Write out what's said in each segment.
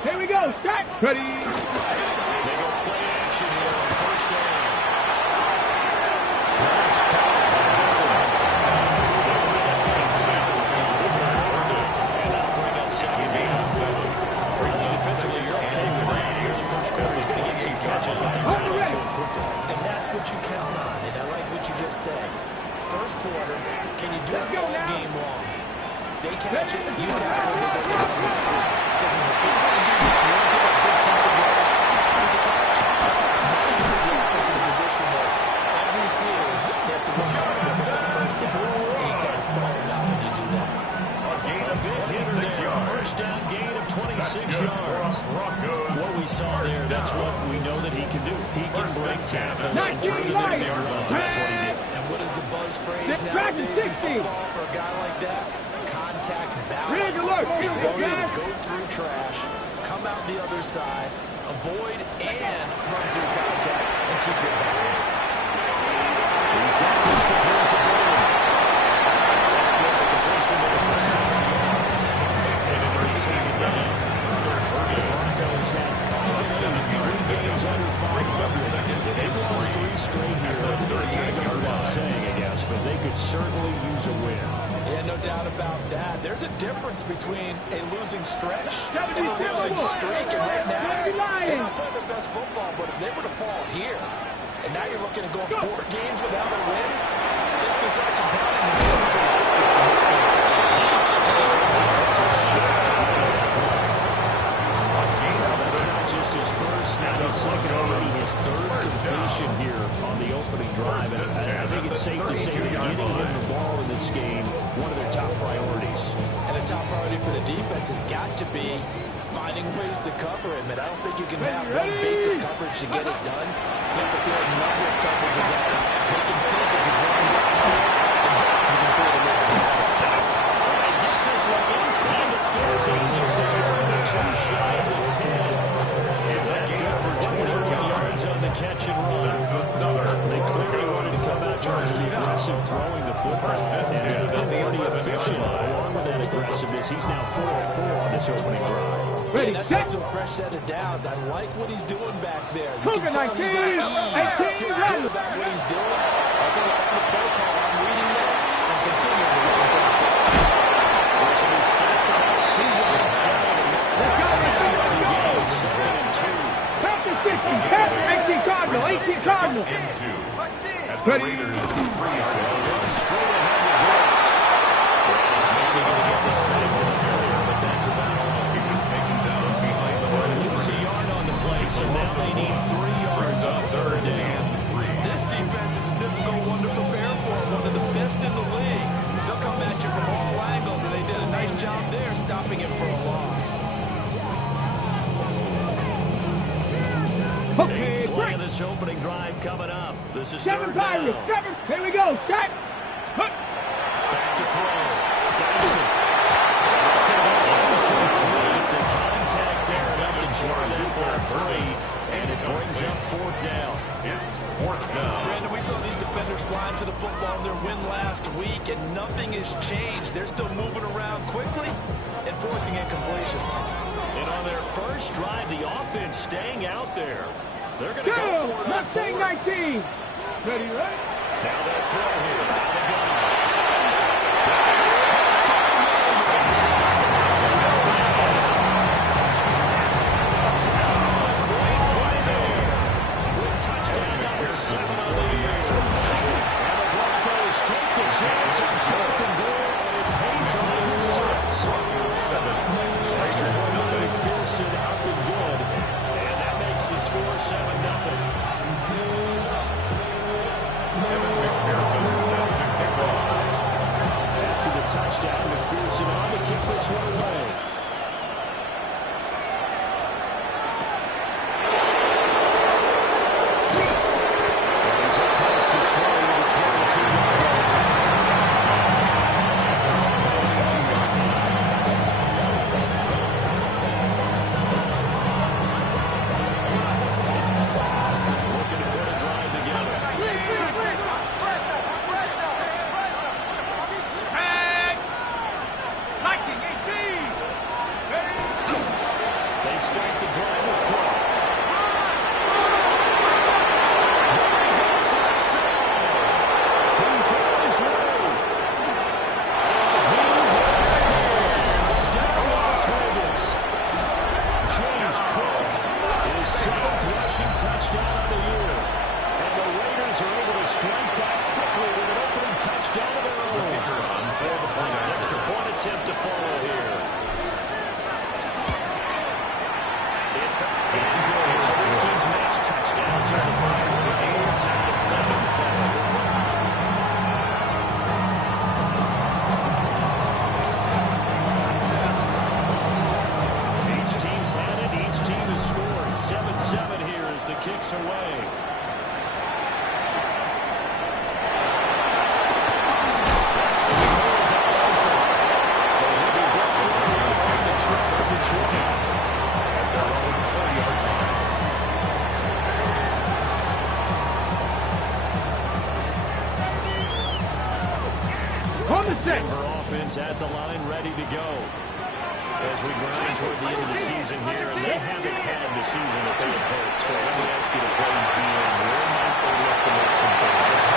Here we go. Start. Ready. They go play action here on first down. Nice call. And that'll bring up second down. Defensively, you're okay with that. Here in the first quarter, he's going to get some catches. And that's what you count on. And I like what you just said. First quarter, can you do it all game long? They catch it, you tackle it, they get on the spot. Because when you're able to do that, you don't give up big chunks of yards with the catch. Now you put the offense in a position where every series they have to work hard to pick up first downs. And you tend to start it out when you do that. Gain of 26 yards. First down gain of 26 yards. What we saw there, that's what we know that he can do. He can break tackles and turn them into yard runs. That's what he did. And what is the buzz phrase nowadays in football for a guy like that? Contact balance. Go through trash, come out the other side, avoid and run through contact, and keep your balance. He's got this comprehensive ability. That's good. The completion there for 7 yards. And it brings second down. The Broncos have 3 games under 500. They've lost 3 straight here. That goes without saying, I guess, but they could certainly use a win. Yeah, no doubt about that. There's a difference between a losing stretch and a losing streak. And right now, they're not playing their best football, but if they were to fall here, and now you're looking at going 4 games without a win, it's going to start compounding themselves pretty quickly. That's not just his first, now his second already, his 3rd completion here on the opening drive. And I think it's safe to say that getting him the ball in this game, one of their top priorities. And the top priority for the defense has got to be finding ways to cover him. And I don't think you can have one basic coverage to get it done. You have to throw a number of coverages at him. Make him think as he's running down here. You can create a little bit. He gets this one inside the 15, just over 2 shy of the 10. And that good for 21 yards on the catch and run. They clearly wanted to come out trying to be aggressive, throwing the football, and have been pretty efficient along with that aggressiveness. He's now 4 of 4 on this opening drive. Ready, that's set. up to a fresh set of downs. I like what he's doing back there. You Cougar can tell he's at ease. Feels good about what he's doing. I think on the play call, I'm reading that and continuing to run for the football. This one is stacked up 2 yards shy of the mark. Let's go. 2nd and 2. Back to 60. Back to 18 Cardinal. 18 Cardinal. Ready. Runs straight ahead with Brooks. He's maybe going to get this back to the 4, but that's about all. He was taken down behind the line. Lose a yard on the play, so now they need 3 yards on 3rd down. This defense is a difficult one to prepare for. One of the best in the league. They'll come at you from all angles, and they did a nice job there stopping him for a loss. Okay, play of this opening drive coming up. This is 7 3rd down. Pirates. 7. Here we go. Start. Back to throw. Dyson. It's going to be incomplete. The contact there enough to jar that ball free, and it brings up 4th down. It's 4th down. Brandon, we saw these defenders flying to the football in their win last week, and nothing has changed. They're still moving around quickly and forcing incompletions. And on their first drive, the offense staying out there. They're going to go for it. Mustang 19. Ready, right? Now they'll throw here. Out of the gun. Great play there. With touchdown number 7 on the year. And the Broncos take the chance on 4th and goal, and it pays off in 6. McPherson out the good, and that makes the score 7-0. Evan McPherson set to kick off. this away. Denver offense at the line, ready to go. As we grind toward the end of the season here, and they haven't had the season that they had hoped. So let me ask you to play GM, where might they look to make some changes?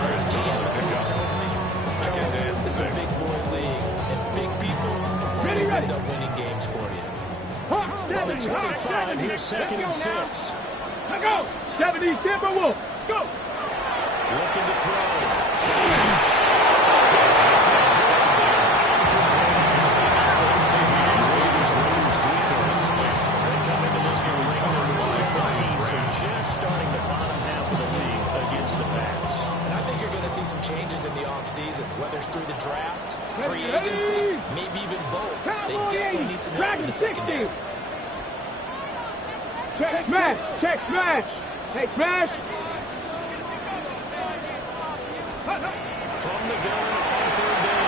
As a GM always tells me, Charles, this is a big boy league, and big people always end up winning games for you. Well, it's 25, here's 2nd and 6. Let's go! 70 Timberwolves. Let's go! Looking to throw. Raiders defense. They come into this year with number 17, so just starting the bottom half of the league against the pass. And I think you're going to see some changes in the offseason, whether it's through the draft, free agency, maybe even both. They definitely need some help in the secondary. Check smash! Check smash! Hey, smash! From the gun on 3rd down.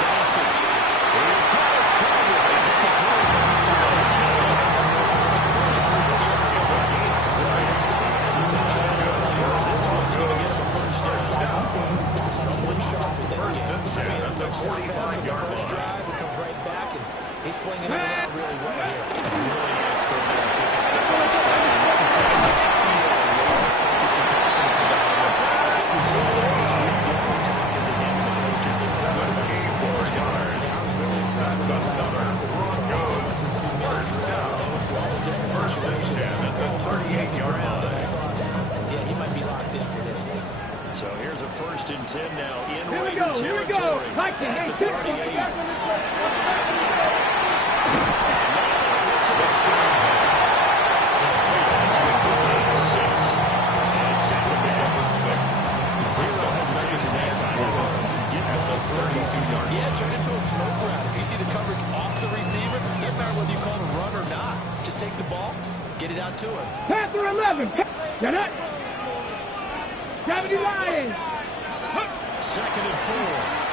Dawson. Here's Paul's target. It's complete. This one's going to get him a first down. Someone sharp in this game. I mean, a touchdown pass on the first drive. He comes right back, and he's playing it around really well here. Really nice throw there. Pick up the first down. Just feel a laser focus and confidence about him. It was so like as we get talking to him and the coaches that said it just before his guard. I was really impressed with that last practice we saw. Went through 2 minutes. They went through all the different situations. All 38-yard line. I thought, yeah, he might be locked in for this one. So here's a 1st and 10 now in Here we Raider go, territory. here we go. Like it, At hey, the 38. Yeah, turn into a smoke route. If you see the coverage off the receiver, doesn't matter whether you call it a run or not. Just take the ball, get it out to him. Panther 11. Get it? 70 Lions. 2nd and 4.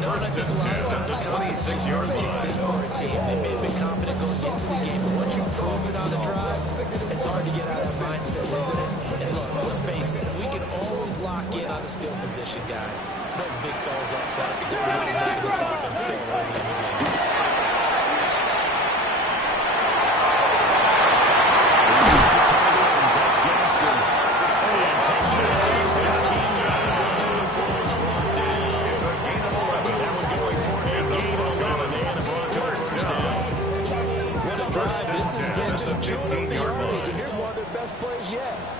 No, and I think a lot of times confidence just really kicks in for a team. They may have been confident going into the game, but once you prove it on the drive, it's hard to get out of that mindset, isn't it? And look, let's face it, we can always lock in on the skill position, guys. Those big fellas up front, they're really making this offense go early in the game.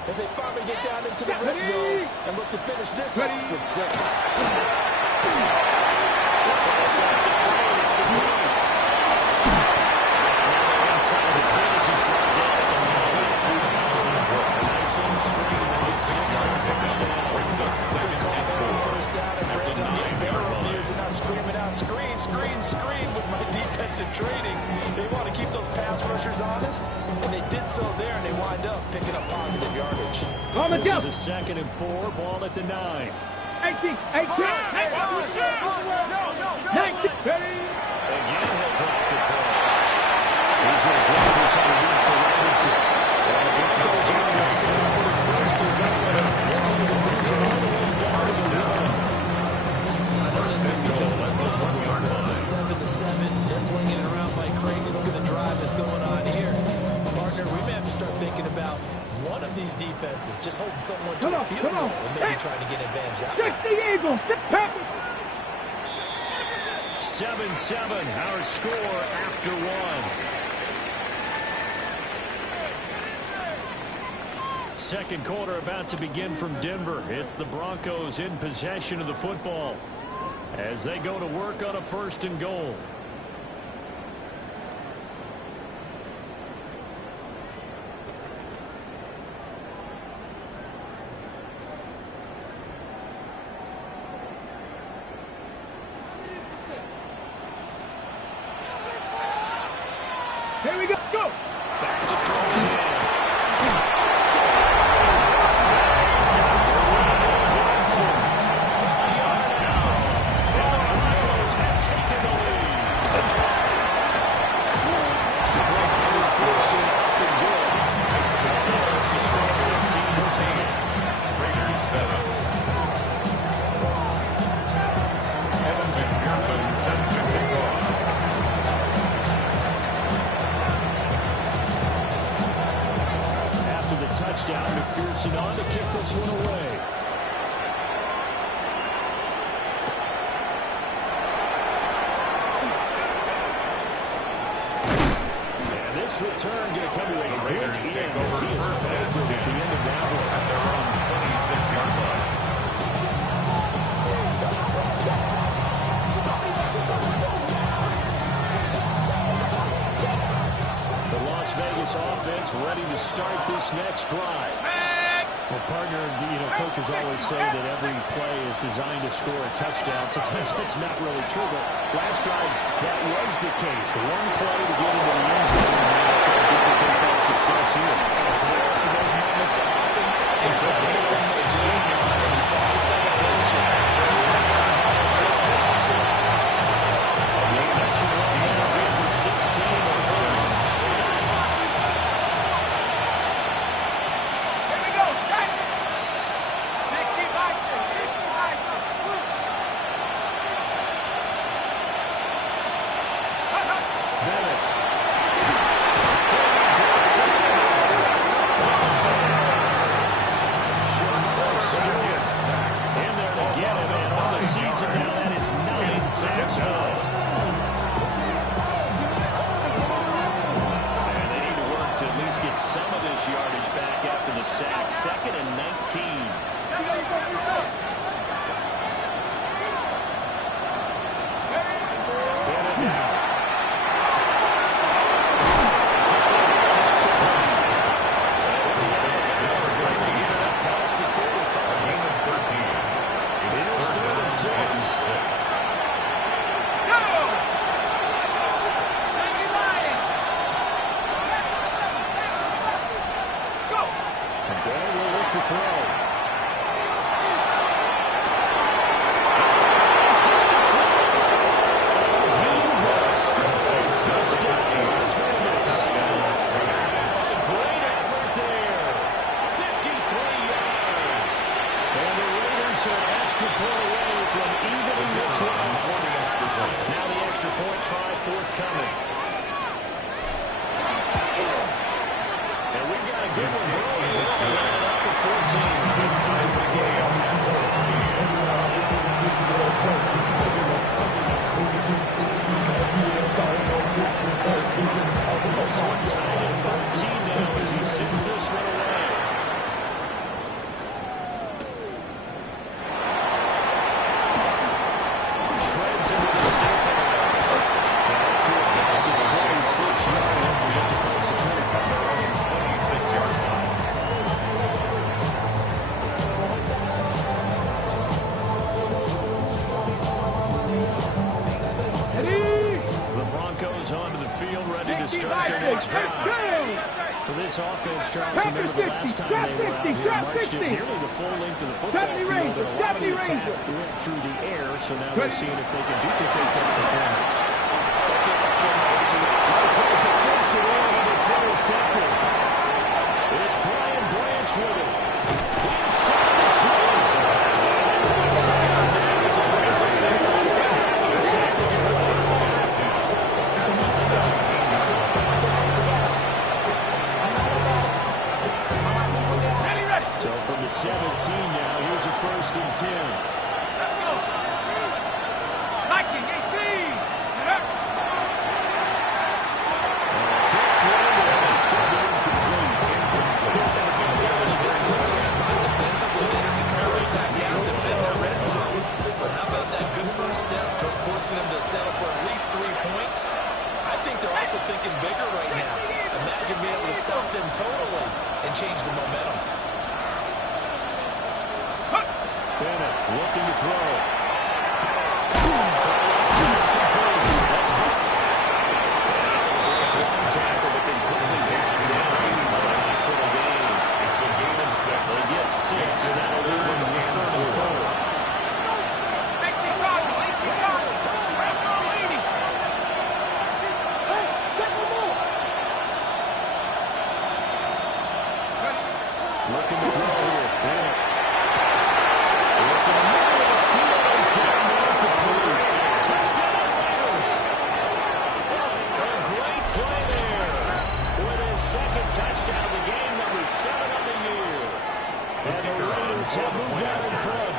As they finally get down into the red zone and look to finish this off with 6. It's also at this rate. It's complete. Now inside the 10 as he's brought down. Nice little screen. It's 6 on the first down. Brings up 2nd and 4. First down and Brandon getting better over the years and not screaming out, screen, screen, screen with my defensive training. They want to keep those pass rushers honest, and they did so there, and they wind up picking up positive yardage. This is a 2nd and 4, ball at the 9. 18. 18. 19. Again, he'll drop the throw. He's going to drop this underneath for Robinson. And it goes on to 7 for the first to go. It's going to lose it all the way down to the 1. I know this may be jumping like a 1 yard line. 7 to 7. They're flinging it around like crazy. Look at the drive that's going on here. Partner, we may have to start thinking about one of these defenses just holding someone to a field goal and maybe trying to get advantage out. Just the Eagles. 7-7, our score after 1. Second quarter about to begin from Denver. It's the Broncos in possession of the football. as they go to work on a 1st and goal. Here we go. Go. Back to throw in. Touchdown, McPherson on to kick this one away. And this return going to come to a quick end as he is bolted at the end of that one. At their own 26-yard line. The Las Vegas offense ready to start this next drive. Well, partner, coaches always say that every play is designed to score a touchdown. Sometimes that's not really true, but last drive, that was the case. One play to get into the end zone, and now try to duplicate that success here. Those moments that happen, incredible when they do. You saw the celebration. The catch and run now good for 16 on first. Some of this yardage back after the sack. 2nd and 19. Offense, Charles, remember the last time they were out here, marched it nearly the full length of the football field, and a lot of the attack went through the air, so now they're seeing if they can duplicate that performance. Tries to force it in, and it's intercepted. It's Brian Branch with it. Inside the 20. So from the 17 now, here's a 1st and 10. Let's go. Viking 18. It's going to be incomplete. This is a tough spot defensively. They have to come right back down, defend their red zone. But how about that good first and change the momentum. Bennett looking to throw. Tackle, but they quickly back down. Nice little game. It's a game and they get 6. That'll leave them with 3rd and 4. 18 Cardinals, 18 Cardinals. Red ball leading. Hey, check them out. Looking to throw here. Bennett. Looking to move it. Fields got one complete. Touchdown, Raiders. A great play there. With his 2nd touchdown of the game, number 7 of the year. And the Raiders have moved out in front.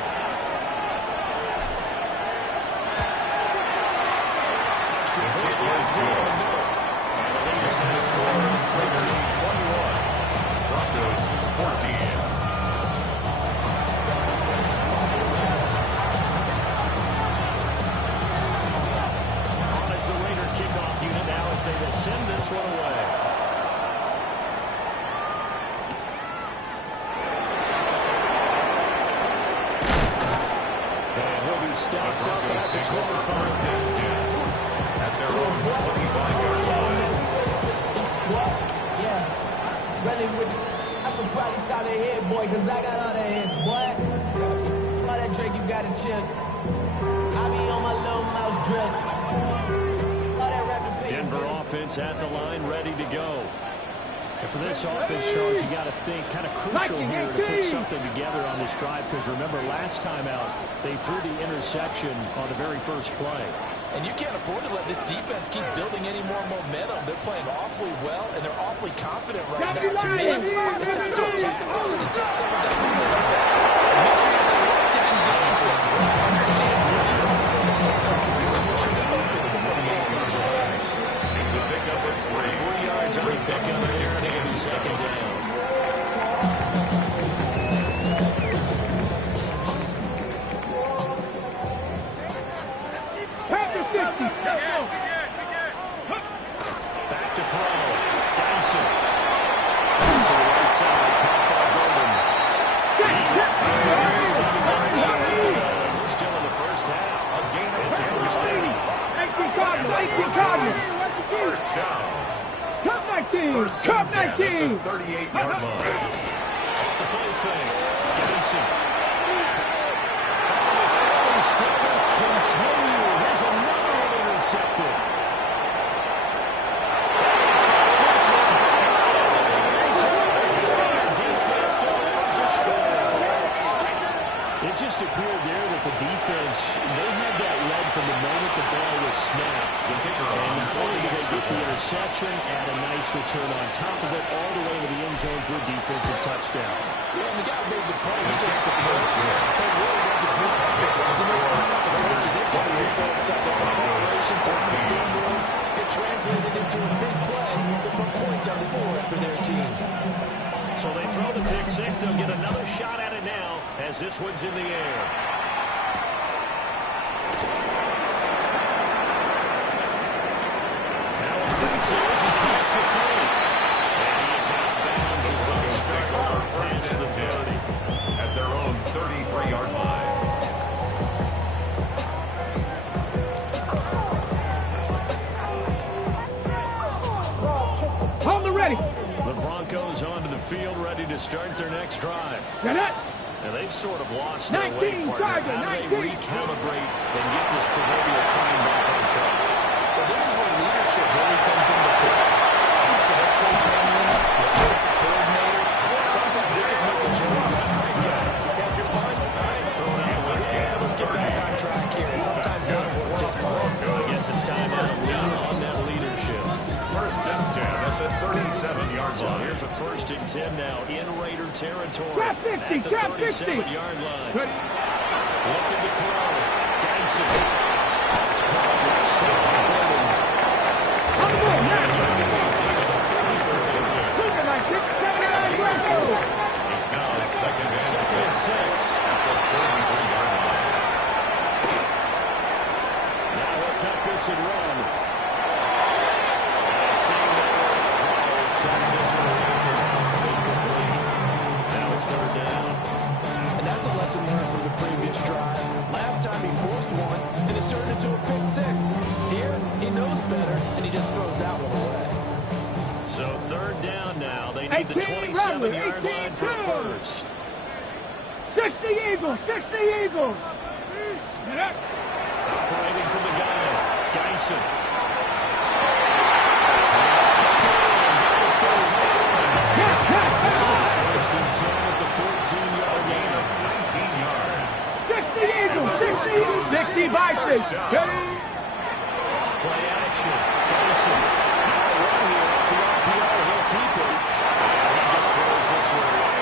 Extra point was down the middle. And the Raiders have scored 13-21. Broncos 14. On as the Raider kickoff unit now as they will send this one away. And he'll be stopped up at the 25. At their own 25-yard line. What? Yeah. Really with I should probably start a head, boy, because I got all the hits, boy. All that Drake, you got to chill. I be on my little mouse drip. All that rapping paper. Denver offense at the line, ready to go. And for this offense, Charles, you got to think kind of crucial here to put something together on this drive, because remember, last time out, they threw the interception on the very first play. And you can't afford to let this defense keep building any more momentum. They're playing awfully well, and they're awfully confident right now. To me, it's time to attack early and take someone down the middle. Make sure you're selective in doing so. Understand where you're It's a pickup of 3 yards on the pickup there, and it'll be 2nd down. Back to throw. Dyson. To the right side. Caught by Golden. He's at 7 yards. We're still in the first half. It's a first down. 18 Cardinals, 18 Cardinals. First down. Cup 19, Cup 19. 38-yard line. Off the play fake. Dyson. His early struggles continue. Here's another one intercepted. It just appeared there that the defense, they had that lead from the moment the ball was snapped. And not only did they get the interception, add a nice return on top of it, all the way to the end zone for a defensive touchdown. Yeah, and the guy made the play. He gets the points. It really wasn't good. They've got to be so excited on the correlation time to game room. It translated into a big play that put points on the board for their team. So they throw the pick 6. They'll get another shot at it now as this one's in the air. Allen Cruz is past the 3. And he's out of bounds as they start past the 30 at their own 33-yard line. Hold it ready. The Broncos onto the field, ready to start their next drive. Get it. And they've sort of lost their 19, way, partner. Tiger, How do they 19. recalibrate and get this proverbial train back on track? Well, this is where leadership really comes into play. It's the head coach handling it, the offensive coordinator. Sometimes they just make a jump. Guys, got your punt? Throw it out. Yeah, let's get back on track here. And sometimes that'll work just fine. I guess it's time now to lean on that leadership. First and 10 at the 37-yard line. Here's a 1st and 10 now in Raider territory. Grab 50, at the grab 50. 37-yard line. Ready. Looking to throw. Dyson. That's caught. On the ball, now. Look at my 6, 79 Broncos. It's now 2nd and 6 at the 33-yard line. Now we'll tuck this and run. Tracks this one away from incomplete. learned from the previous drive. Last time he forced one, and it turned into a pick six. Here, he knows better, and he just throws that one away. So third down now. They need the 27-yard line for a first. 60 Eagles! 60 Eagles! Operating from the gun. Dyson. First and 10 at the 14-yard line. 19 yards. 60 Eagles! 60 Eagles! 60 by 6. Play action. Dyson. Now a run here off the RPO. He'll keep it. And he just throws this one away.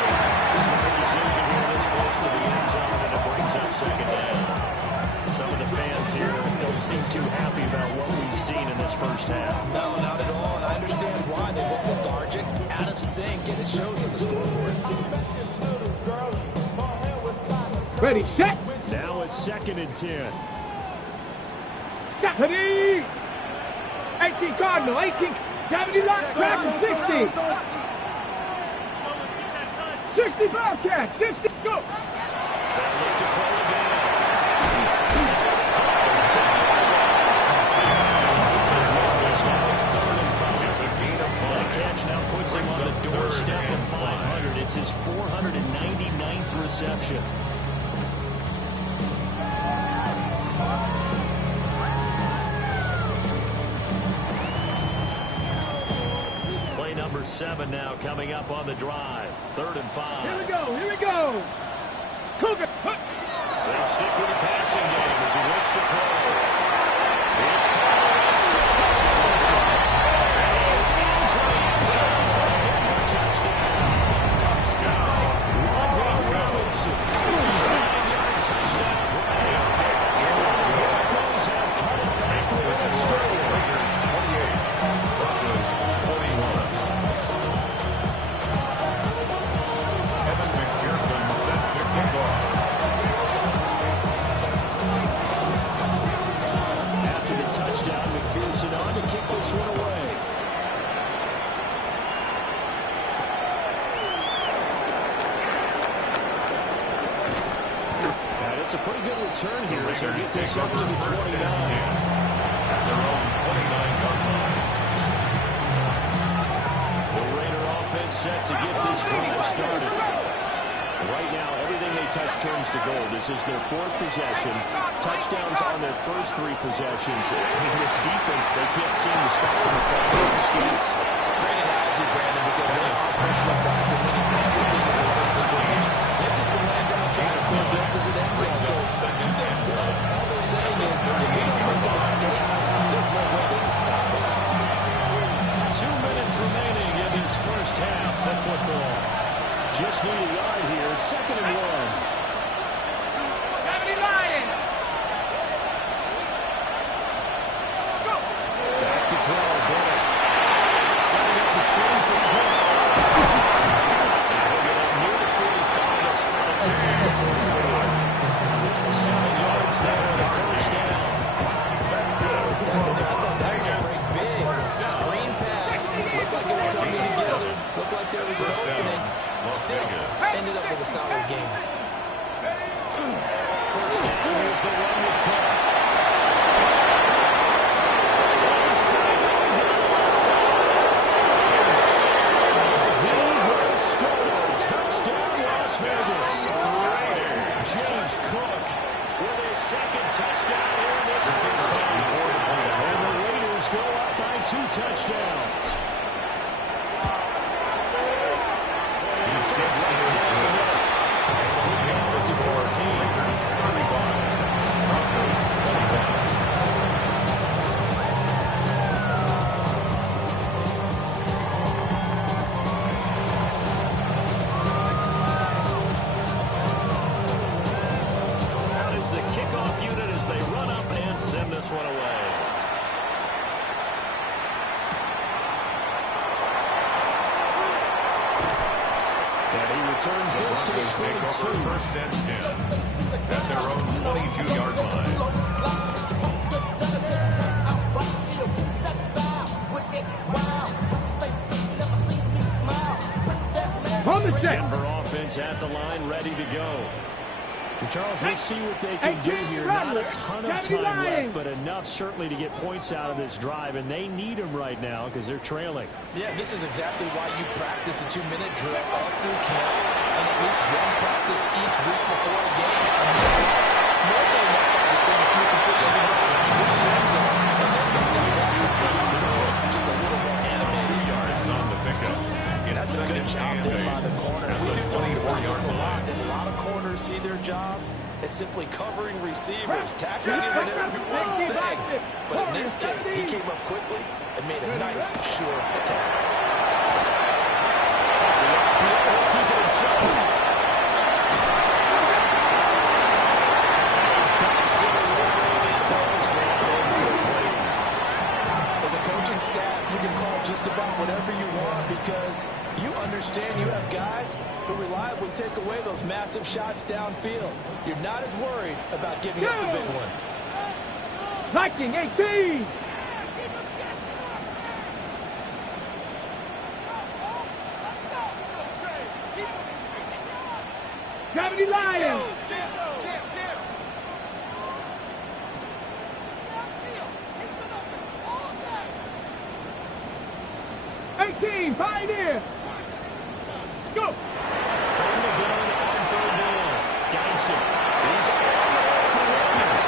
Smart decision here this close to the end zone, and it brings up second down. Some of the fans here don't seem too happy about what we've seen in this first half. No, not at all, and I understand why. They look lethargic, out of sync, and it shows on the scoreboard. Ready, set! Now it's second and 10. Ready! 18 Cardinal, 18. 70 lock, track, and 60. 60 Bobcat, 60, go! They'll look to throw again. That catch now puts him on the doorstep of 500. It's his 499th reception. Play number 7 now coming up on the drive. 3rd and 5. Here we go, here we go! Cougar! They'll stick with the passing game as he looks to throw. It's caught outside. And he is into the end zone for a Denver touchdown. Wanda Robinson. 9-yard touchdown play. The Broncos have cut it back with a score. Lakers 28, Broncos 41. Evan McPherson set to kick off. After the touchdown, McPherson on to kick this one away. And it's a pretty good return here as they get this up to the 29. At their own 29-yard line. The Raider offense set to get this drive started. Right now, everything they touch turns to gold. This is their 4th possession. Touchdowns on their first 3 possessions. In this defense, they can't seem to stop them. It's like two skates. Great analogy, Brandon, because they have professional soccer winning everything in the exchange. They've just been laying down traps towards the opposite end zone. So to themselves, all they're saying is, if we don't make a mistake, there's no way they can stop us. 2 minutes remaining in this first half of football. Just need a yard here. 2nd and 1. 70 Lions! Go! Back to throw. Bennett. Setting up the screen for Cook. He'll get up near the 45 and split it. 7 yards there on the first down. Second down, I thought that would break big. Screen pass. Looked like it was coming together. Looked like there was an opening. Still, ended up with a solid game. First down. Here's the run with Cook. He will score. Touchdown, Las Vegas. James Cook with his 2nd touchdown here in this first half. And the Raiders go up by 2 touchdowns. He's good right down the middle. To 14. 35. Broncos 21. Out is the kickoff unit as they run up and send this one away. And he returns this to the Broncos take 22. over 1st and 10 at their own 22-yard line. On the set! Denver offense at the line, ready to go. And Charles, we'll see what they can do here. Not a ton of time left, but enough certainly to get points out of this drive, and they need them right now because they're trailing. Yeah, this is exactly why you practice a 2-minute drill all through camp and at least one practice each week before a game. Normally, that's how it's going to keep the pitches in the end zone, and then make that back just a little more animated. Yards on the pickup. That's a good job there by the corner. We do talk about this a lot, and a lot of corners see their job as simply covering receivers. Tackling isn't everyone's thing, but in this case, he came up quickly and made a nice, sure attack. Keep it safe. As a coaching staff, you can call just about whatever you want because you understand you have guys who reliably take away those massive shots downfield. You're not as worried about giving up the big one. Viking 18. Gravity Lions. 18, Pioneer. Go. From the gun on third down. Dyson. He's on for Williams.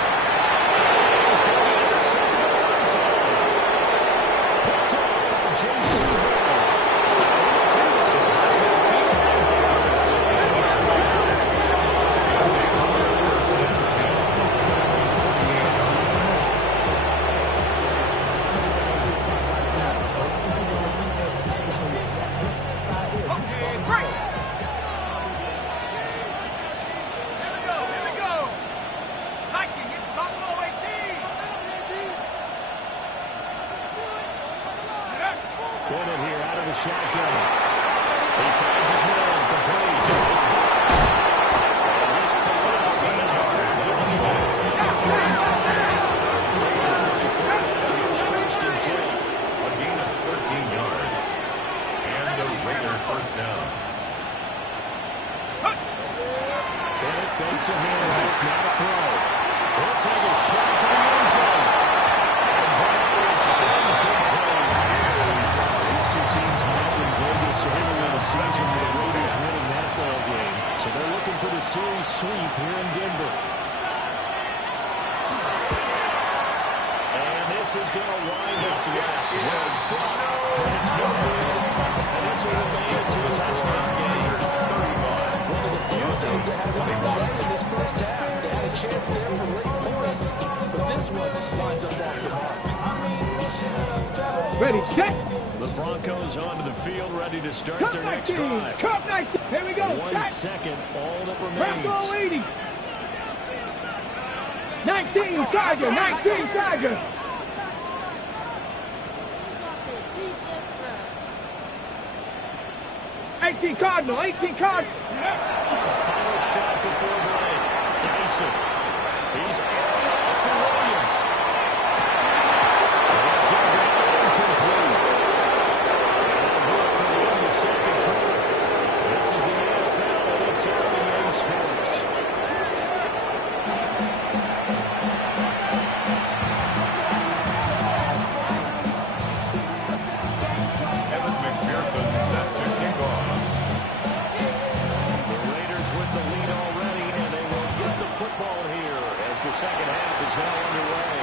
He's going to intercept the third time. Picked up by Jason Hill. Takes across midfield and down. Bennett here out of the shotgun. He finds his man complete. It's back. And he's caught out by the offense. Going inside the 45. First and 10. A gain of 13 yards. And a Raider first down. Bennett fakes a handoff, not a throw. He'll take a shot to the end zone. And that is incomplete. These two teams met in Vegas earlier in the season with the Raiders winning that ball game. So they're looking for the series sweep here in Denver. And this is going to wind up left. Well struck. But it's no good. And this will remain a two-touchdown game. One of the few things that hasn't been done in this first half. They had a chance there for late points, but this one winds up off the mark. Ready, set. The Broncos onto the field, ready to start Cup their next 19. drive. Cup 19. Here we go. 1 second, all that Bronco remains. 80. 19 Tiger. 19 Tiger. Cardinal, 18 Cardinal. The final shot before break. Dyson. He's all for Williams. Let's go down incomplete. That'll do it for the end of the second quarter. This is the NFL, and it's here on EA Sports. Evan McPherson set to kick off. With the lead already, and they will get the football here as the second half is now underway.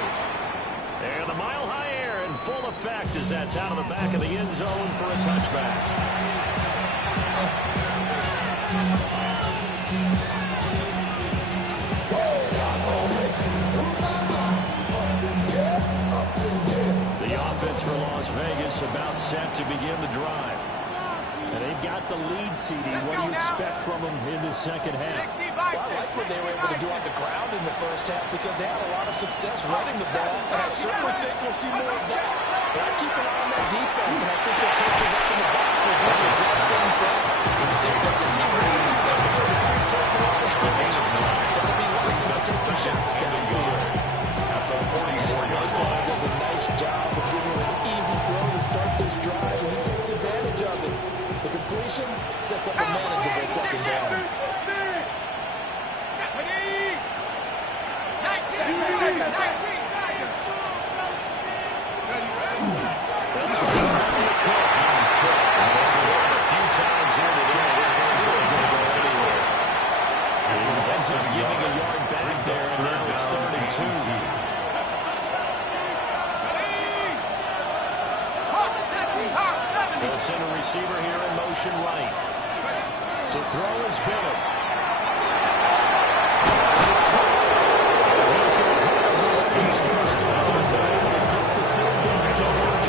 And the Mile High Air in full effect as that's out of the back of the end zone for a touchback. The offense for Las Vegas about set to begin the drive. And they've got the lead, CD. What do you expect from them in the second half? Well, I like what they were able to do on the ground in the first half because they had a lot of success running the ball, and I certainly think we'll see more of that. But I keep an eye on that defense, and I think their coaches up in the box will do the exact same thing. If they start to see more of these guys towards the line of scrimmage, they'll be licensed to take some shots downfield. After 44 Michael does a nice job of giving an easy throw to start this drive, and he takes advantage of it. The completion sets up a manageable second down. here in motion right. To throw is Bennett. He's first down. He's able to get the third down coverage.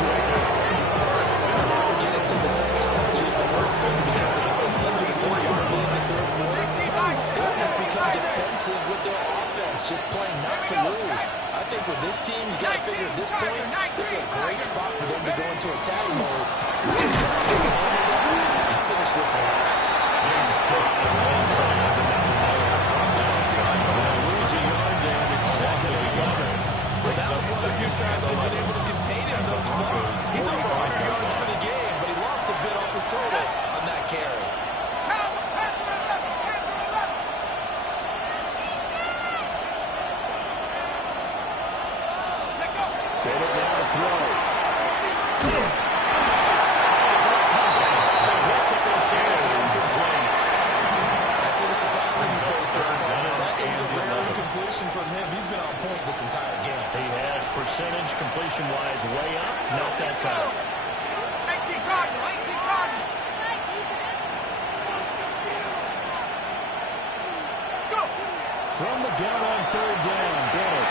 Get into the psychology of the worst thing because the other team being too smart in the third quarter. They almost become defensive with their offense, just playing not to lose. I think with this team, you got to figure at this point, this is a great spot for them to go into attack mode. And finish this one off. James Cook on the inside of the Lose a yard there. It's second and 11. Well, that was one of the few times they've been able to contain him thus far. He's over 100 yards for the game, but he lost a bit off his total on that carry. Bennett now to throw. I see the surprise in your face there, Carter. That is a rare completion from him. He's been on point this entire game. He has percentage completion-wise way up. Not that time. 18 Cardinal, 18 Cardinal. Let's go. From the gun on third down, Bennett.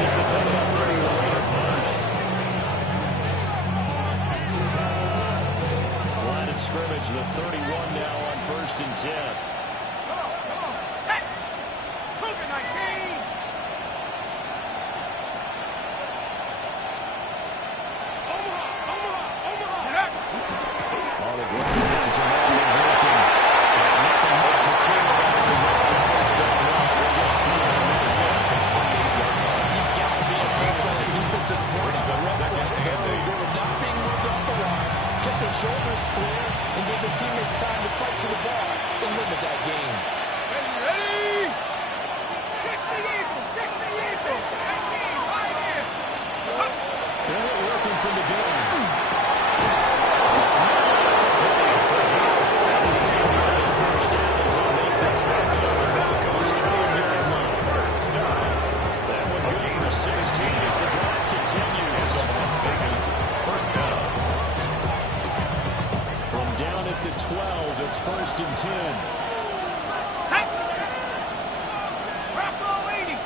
Is the pickup for the Raider first. Line of scrimmage, the 31 now on 1st and 10. Come on, set. Cougar 19. Omaha. On the ground, this is a man inheriting. Nothing much materializing on the first down run. We'll get Keith on this end. Defensive front on the left side. They were not being moved off the line, kept their shoulders square, and gave their teammates time to fight to the ball and limit that game. Ready? 60 Eagles, 60 Eagles. 19, right here. Bennett working from the gun. His teammate on first down as he'll make the tackle at the Broncos 20-yard line. That one good for 16 as the drive continues. First down. From down at the 12, it's 1st and 10. Set. Bronco leading.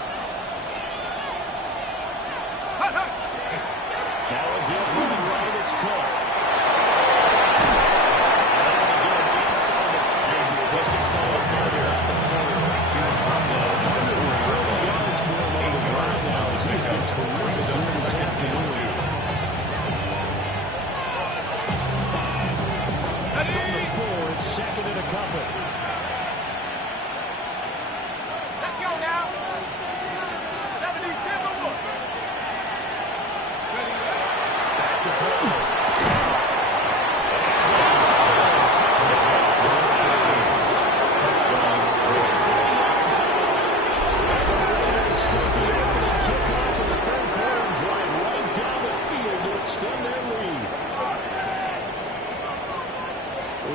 Now again, running right, it's Cook. And again, inside the 5, just inside the 5 at the 4. He was run down. 30 yards for him on the drive now as he's been terrific here this afternoon. From the 4, it's 2nd and a couple. Let's go now. 70 Timberwood. Back to throw.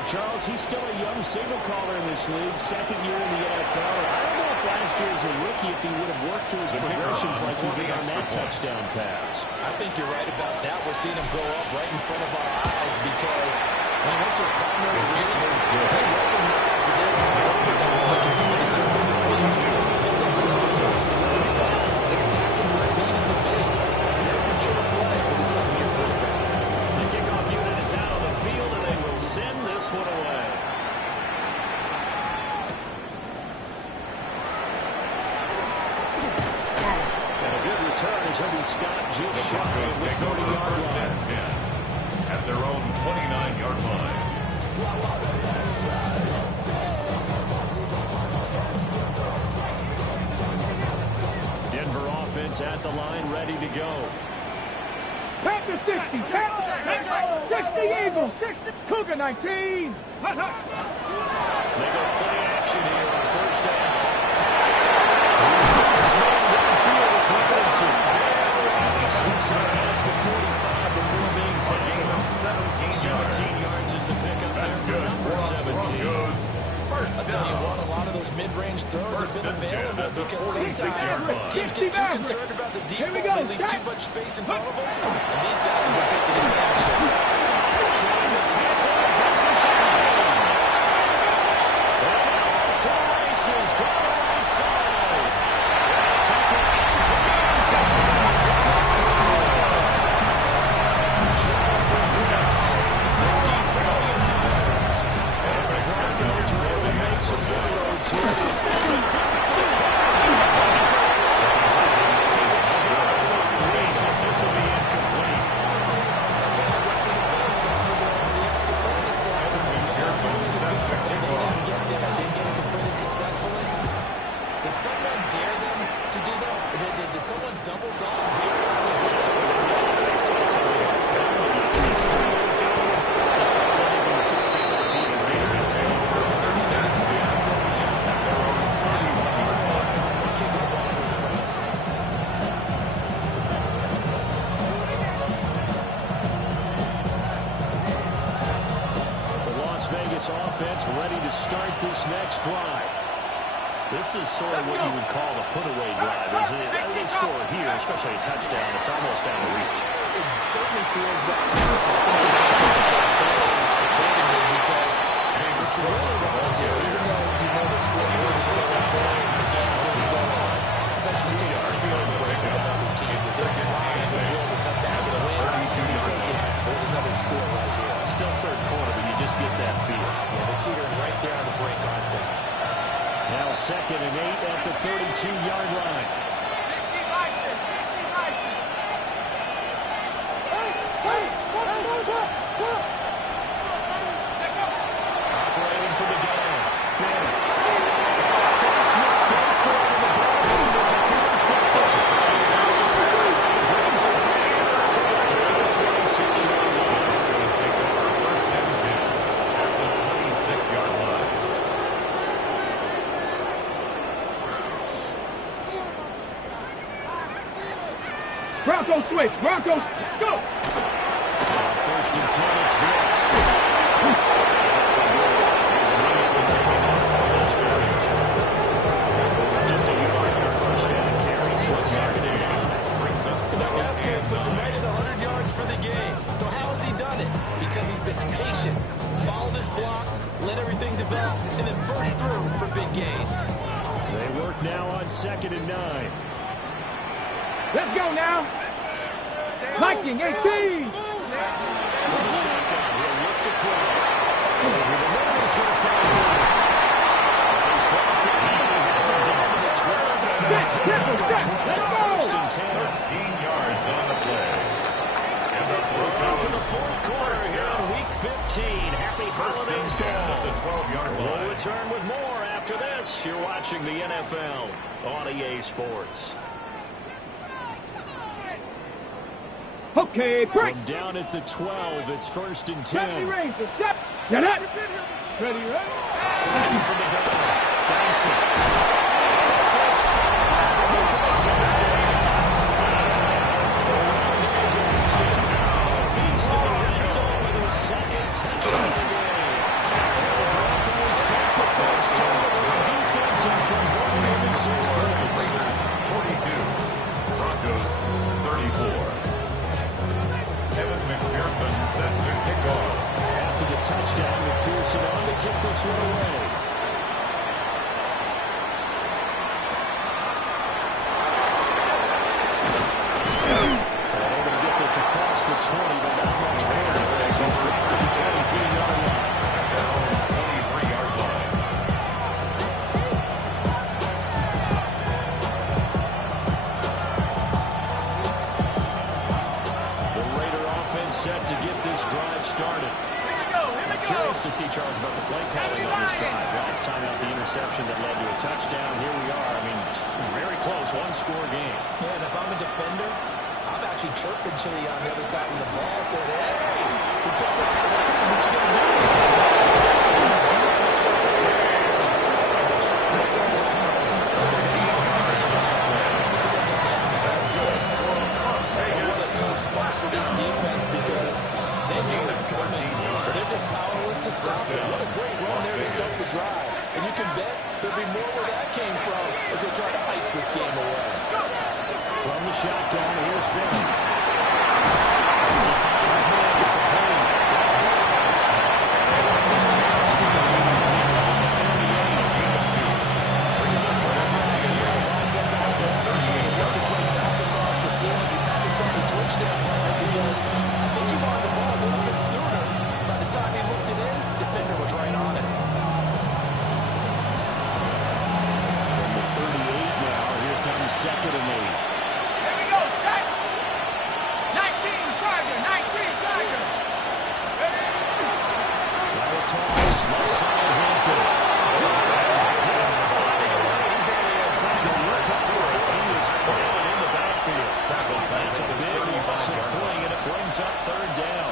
Charles, he's still a young signal caller in this league, second year in the NFL. I don't know if last year as a rookie, if he would have worked to his progressions like he did on that touchdown pass. I think you're right about that. We're seeing him grow up right in front of our eyes because when he went to his primary reading, he recognized that they were to continue to serve him. Picked up another target. That's exactly where it needed to be. Very mature play for the second-year quarterback. The kickoff unit is out on the field, and they will send this one away. And a good return as he'll be stopped just shy of the 30-yard line. At their own 29-yard line. Denver offense at the line, ready to go. Panther 60, Panther 60 Eagles, 60 Cougar 19. They go play action here on first down. He's man downfield. It's Robinson. He slips it past the 45 before being tackled. 17 yards is the pickup there for number 17. First I'll tell you down. what, a lot of those mid-range throws have been available because 46-yard line. sometimes teams get too concerned about the deep ball. They leave too much space in front of them, and these guys have been taking advantage of it. Trying to tackle and gets himself down. And off to the races down the right side. Tackle into the end zone. Jonathan Brooks, 54 yards. And the Broncos really make some inroads here. And they flip it to the this will be incomplete. Did someone dare them to do that? Did someone double dog dare them to do that? The Las Vegas offense ready to start this next drive. This is sort of what you would call a put-away drive, isn't it? As they score here, especially a touchdown, it's almost out of reach. It certainly feels that way. Accordingly, because what you really want to do, even though you know the scoreboard is still up there and the game's going to go on, you have to take a spirit break with another team because they're trying to will to come back and win. You can be taken with another score right here. Still third quarter, but you just get that feel. Yeah, they're teetering right there on the break, aren't they? Now 2nd and 8 at the 32-yard line. 60 license, 60 license. Operating for the gun. First mistake for the Broncos. It's intercepted. Brings it back to the 26-yard line. Broncos take over 1st and 10 at the 26-yard line. Broncos switch. Broncos, go. 1st and 10, it's Brooks. Just a yard on 1st down carry, so it's 2nd and 9. Brings up That 2nd last game and puts him 9. right at 100 yards for the game. So how has he done it? Because he's been patient, followed his blocks, let everything develop, and then burst through for big gains. They work now on 2nd and 9. Let's go now. Viking 18. From the shotgun, he'll look to throw. Over the middle, he's going to find Moore. He's brought down. He has him down to the 12. Let's go. 1st and 10. 13 yards on the play. And the Welcome to the Broncos 4th quarter here in Week 15. Happy holidays to 10 at all. the 12-yard We'll line. return with more after this. You're watching the NFL on EA Sports. Okay, break. From down at the 12, it's 1st and 70 10. range. Step. Get up. Ready, ready. Looking for the gun. Dyson. Says beats to the red zone with his 2nd touchdown of the game. And the Broncos take the first turnover on defense and convert it into 6 points. Raiders 42. Broncos 34. Evan McPherson set to kick off. After the touchdown, McPherson on to kick this one away. Able to get this across the 20, but not much further. He's dropped at the 23-yard line. Down 23-yard line. The Raider offense set to get this drive started. I'm curious to see, Charles, about the play calling on this drive. Last time out, the interception that led to a touchdown. Here we are. I mean, very close, one-score game. Yeah, and if I'm a defender, I'm actually chirping Chili on the other side of the ball, saying, hey, we picked up the action, what you going to do? Actually, you do throw the percentage. But then what you know, it's not just the hands on the what a tough spot for this defense because they know it's coming, but they're just powerless to stop it. What a great run there to start the drive. And you can bet there'll be more more where that came from as they try to ice this game away. From the shotgun, here's Bennett. He finds his man at the hole. That's good. This is a drag right here. Ball got out there to try to work his way back across the field. He found himself a twitch there, Brian, because I think he wanted the ball a little bit sooner. By the time he looked it in, the defender was right on it. From the 38 now, here comes 2nd and 8. Here we go, set. 19 Tiger, 19 Tiger. Now it's Hall, left side Hampton. He was planted in the backfield. That's a big muscle fling, and it brings up 3rd down.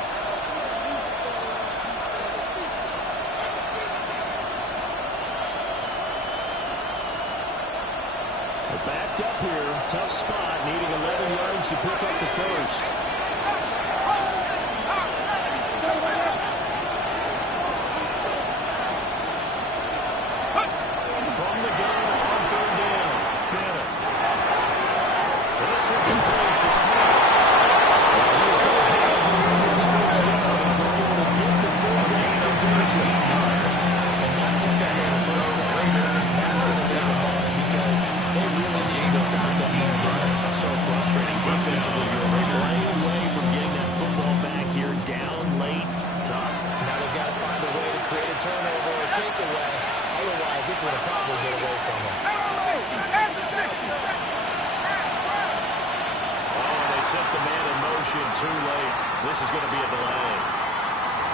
They're backed up here. Tough spot, needing 11 yards to pick up the first. From the gun on 3rd down. Bennett. This one complete to Smith. He's going to have his first down as they're able to get the 4-down conversion. And not pick up their first down. That's going to leave them on because they really needed to stop them there, Brian. So frustrating defensively. You're way away from getting that football back here. Down late. Tough. Now they've got to find a way to create a turnover or a takeaway. Otherwise, this would have probably get away from them. Oh, they sent the man in motion too late. This is going to be a delay.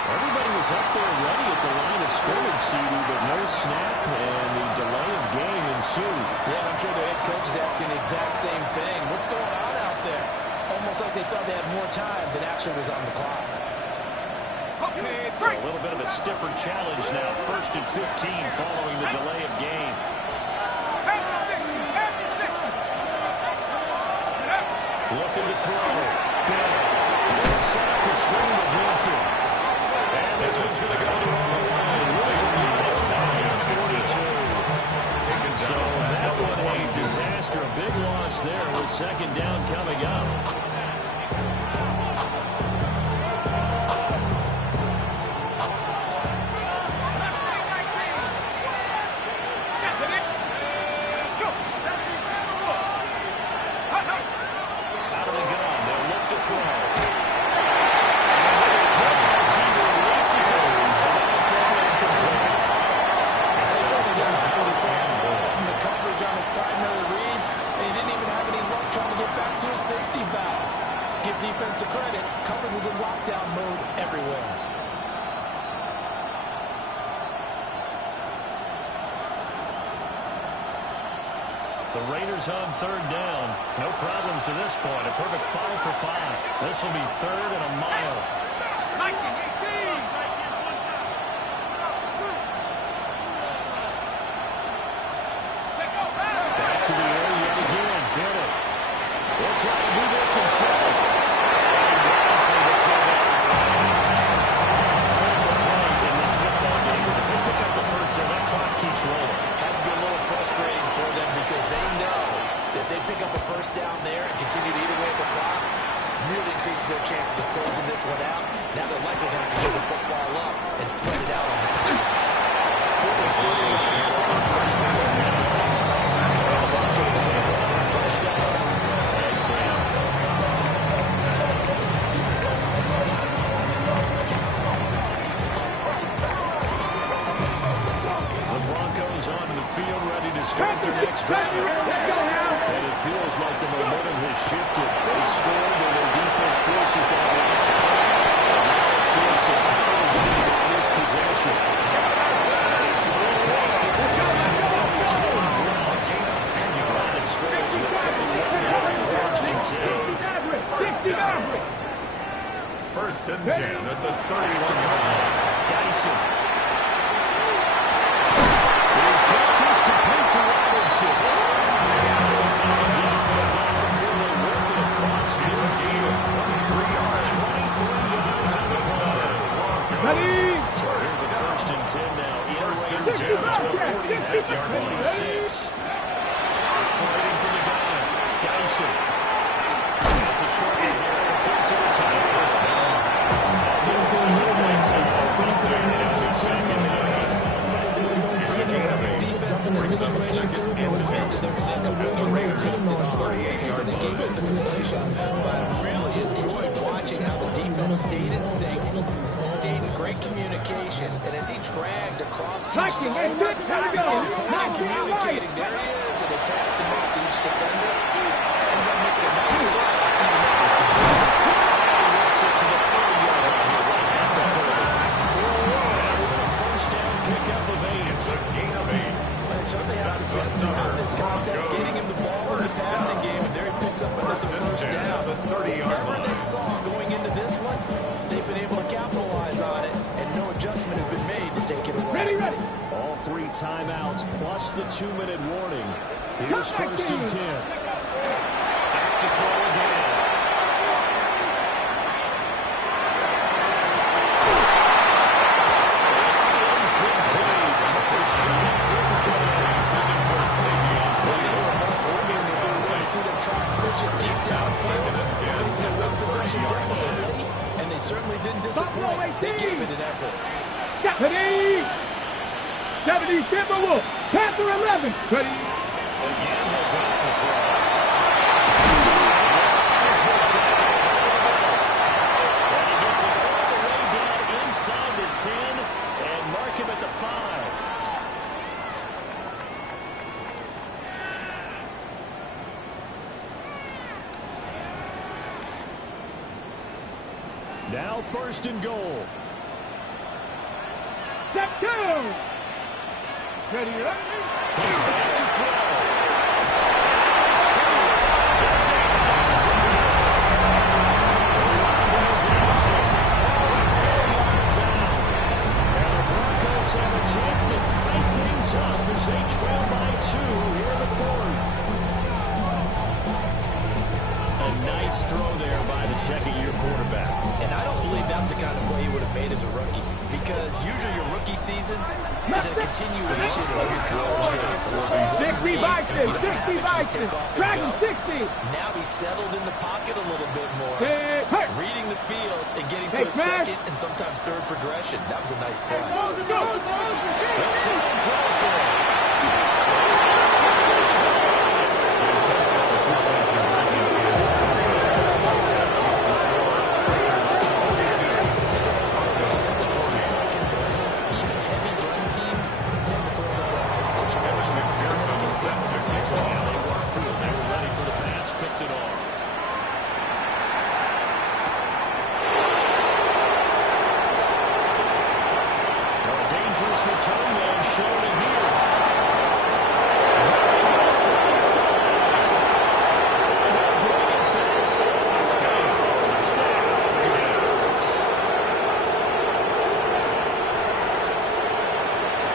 Everybody was up there ready at the line of scrimmage, CD, but no snap, and the delay of game ensued. Yeah, I'm sure the head coach is asking the exact same thing. What's going on out there? Almost like they thought they had more time than actually was on the clock. So a little bit of a stiffer challenge now. 1st and 15 following the delay of game. Looking to throw. Bennett. Set up the screen to Hampton. And this one's going to go the other way. Losing yards back at the 42. So that was a disaster. A big loss there with 2nd down coming up. Defensive credit, coverage was in lockdown mode everywhere. The Raiders on 3rd down. No problems to this point. A perfect 5 for 5. This will be 3rd and a mile. 19-18. Back to the air yet again. Bennett. Will try to do this himself. That clock keeps rolling. Has to be a little frustrating for them because they know that they pick up a first down there and continue to eat away at the clock. Really increases their chances of closing this one out. Now they're likely going to have to give the football up and spread it out on the side. First down and 10. The Broncos onto the field, ready to start their next drive. And it feels like the momentum has shifted. They scored, and their defense forces that last play. And now a chance to tie the game on this possession. And it's going across the field. It's home dropped. Line scrimmage with 41 first and 10. First and 10 at the 31-yard line. Dyson. He's got this complete to Robinson. It's on deep for the ball before they work it across midfield. 23 yards on the play. So here's a first and 10 now in Raider territory. 46. else in the situation would have been that there was an incompletion because they gave up the completion. But I really enjoyed watching how the defense stayed in sync, stayed in great communication, and as he dragged across each zone, he seemed pointing and communicating. There he is, and they passed him off to each defender. And they're making a nice play, even though he's completed. To the 30-yard line here, right at the 30. First down pickup of 8. It's a gain of 8. Well, they certainly had success throughout this contest, getting him the ball in the passing game, and there he picks up another first down. Whatever they saw going into this one, they've been able to capitalize on it, and no adjustment has been made to take it away. Ready. All 3 timeouts plus the 2-minute warning. Here's first and 10. Back to throw again. And they certainly didn't disappoint. They gave it an effort. 70, Timberwolf, Panther 11. Ready. Again, he'll drop the throw. And he gets it all the way down inside the 10 and mark him at the 5. Now first and goal. Step 2. Ready. He's back to throw. And the Broncos have a chance to tie things up as they trail by 2 here in the 4th. A nice throw there by the second-year quarterback. And I don't believe that's the kind of play he would have made as a rookie, because usually your rookie season is a continuation of your college days. 60 Vikings, 60 Vikings. Dragon 60. Now he's settled in the pocket a little bit more, Hey, reading the field and getting to a second and sometimes third progression. That was a nice play. They'll try and throw for it. He's going to set to the goal. Picked it off. A dangerous return man shown in here. Gets it inside. They'll bring it back. Touchdown.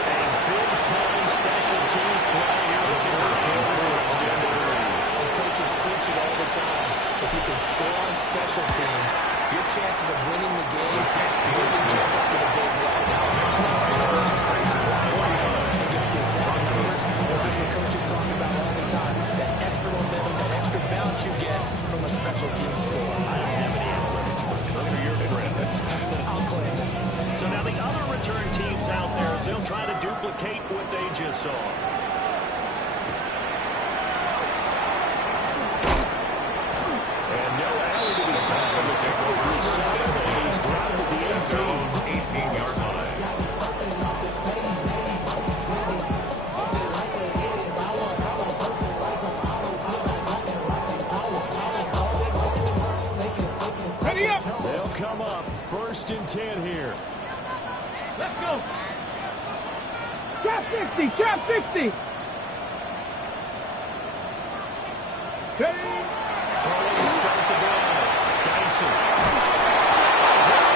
And big-time special teams play here in the fourth quarter. Extended lead. Coaches preach it all the time. If you can score on special teams, your chances of winning the game really jump up in a big way. Now, it's great to qualify against the exact numbers, but that's what coaches talk about all the time. That extra momentum, that extra bounce you get from a special team score. I don't have any analytics for it. Those are your friends. I'll claim it. So now the other return teams out there, as they'll try to duplicate what they just saw. And no alley to be found. The coverage is solid. He's dropped at the 18-yard line. Ready up. They'll come up. First and 10 here. Let's go. Trap 60, trap 60. Ready. Throwing to start the drive. Dyson.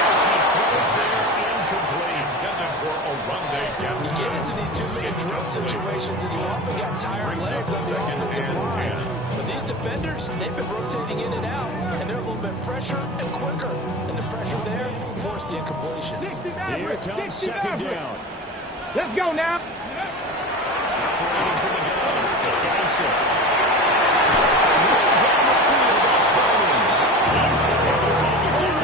As he throws there, incomplete. Intended for a run-day gap. You get into these 2-minute drill situations, and you often got tired legs on the offensive line. But these defenders, they've been rotating in and out, and they're a little bit fresher and quicker. And the pressure there forced the incompletion. 60 Here comes second down. Let's go now. Operating from the gun. Dyson. Down the field, that's Bowman. They'll take it down.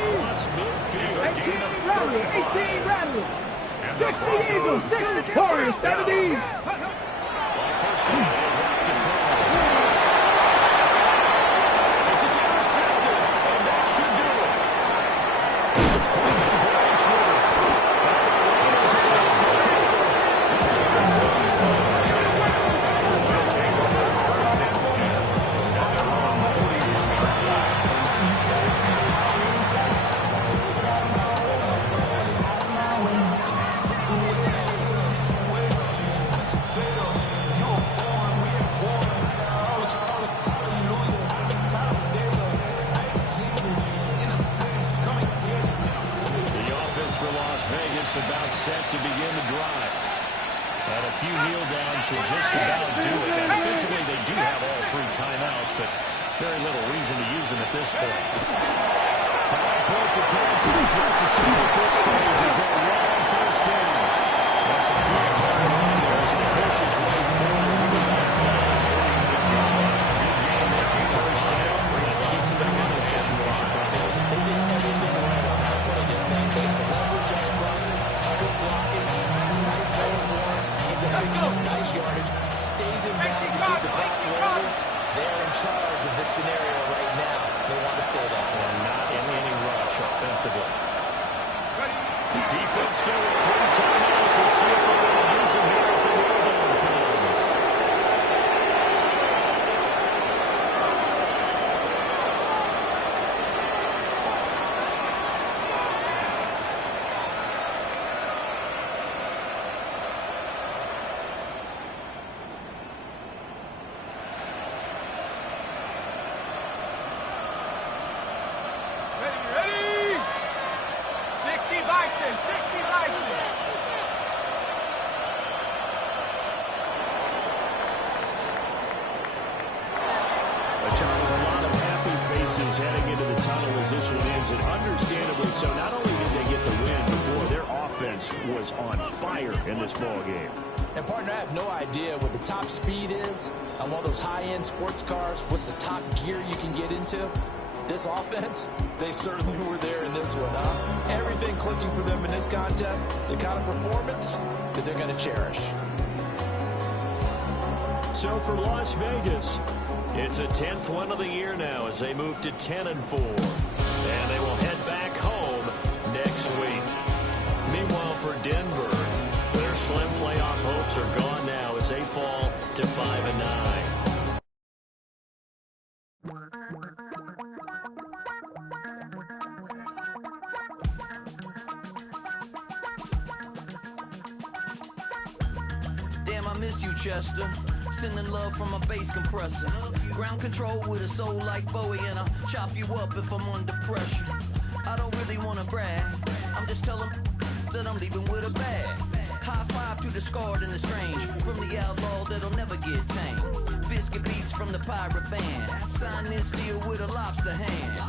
Across midfield. 18 Rattler, 60 Eagles, 60 Warriors. first down. Well, first down, they drop to throw. This is intercepted, and that should do it. It's Broncos River. Raiders are going to take over. About set to begin the drive. And a few kneel downs should just about do it. And defensively, they do have all 3 timeouts, but very little reason to use them at this point. 5 points of contact necessary at this stage as they long first down. Russell James on the line as he pushes right forward. He's the 5. Good game there for first down. It keeps them in that situation probably. They did everything right on that play, didn't they? They got the leverage up front. Good blocking, nice hold for him. Ends up picking up nice yardage, stays in bounds to keep the clock rolling. They're in charge of this scenario right now. They want to stay that way. Not in any rush offensively. Defense still with 3 timeouts. We'll see if they're going to use them here as the rebound comes. Ready? 60 Bison, 60 Bison. But Charles, a lot of happy faces heading into the tunnel as this one ends, and understandably so. Not only did they get the win, but boy, their offense was on fire in this ball game. And partner, I have no idea what the top speed is on one of those high-end sports cars. What's the top gear you can get into? This offense, they certainly were there in this one, huh? Everything clicking for them in this contest, the kind of performance that they're going to cherish. So for Las Vegas, it's a 10th win of the year now as they move to 10-4. And they will head back home next week. Meanwhile, for Denver, their slim playoff hopes are gone now as they fall to 5-9. Damn, I miss you, Chester. Sending love from a bass compressor. Ground control with a soul like Bowie, and I'll chop you up if I'm under pressure. I don't really want to brag. I'm just telling that I'm leaving with a bag. High five to the scarred and the strange. From the outlaw that'll never get tamed. Biscuit beats from the pirate band. Sign this deal with a lobster hand.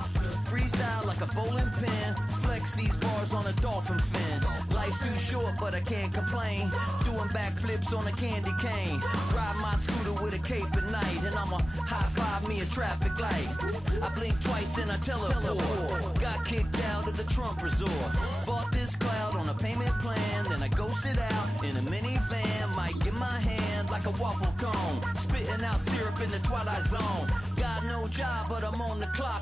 Freestyle like a bowling pin. Flex these bars on a dolphin fin. Life's too short, but I can't complain. Doing backflips on a candy cane. Ride my scooter with a cape at night. And I'ma high five me a traffic light. I blink twice, then I teleport. Got kicked out of the Trump resort. Bought this cloud on a payment plan. Then I ghosted out in a minivan. Mic in my hand like a waffle cone. Spitting out syrup in the twilight zone. Got no job, but I'm on the clock.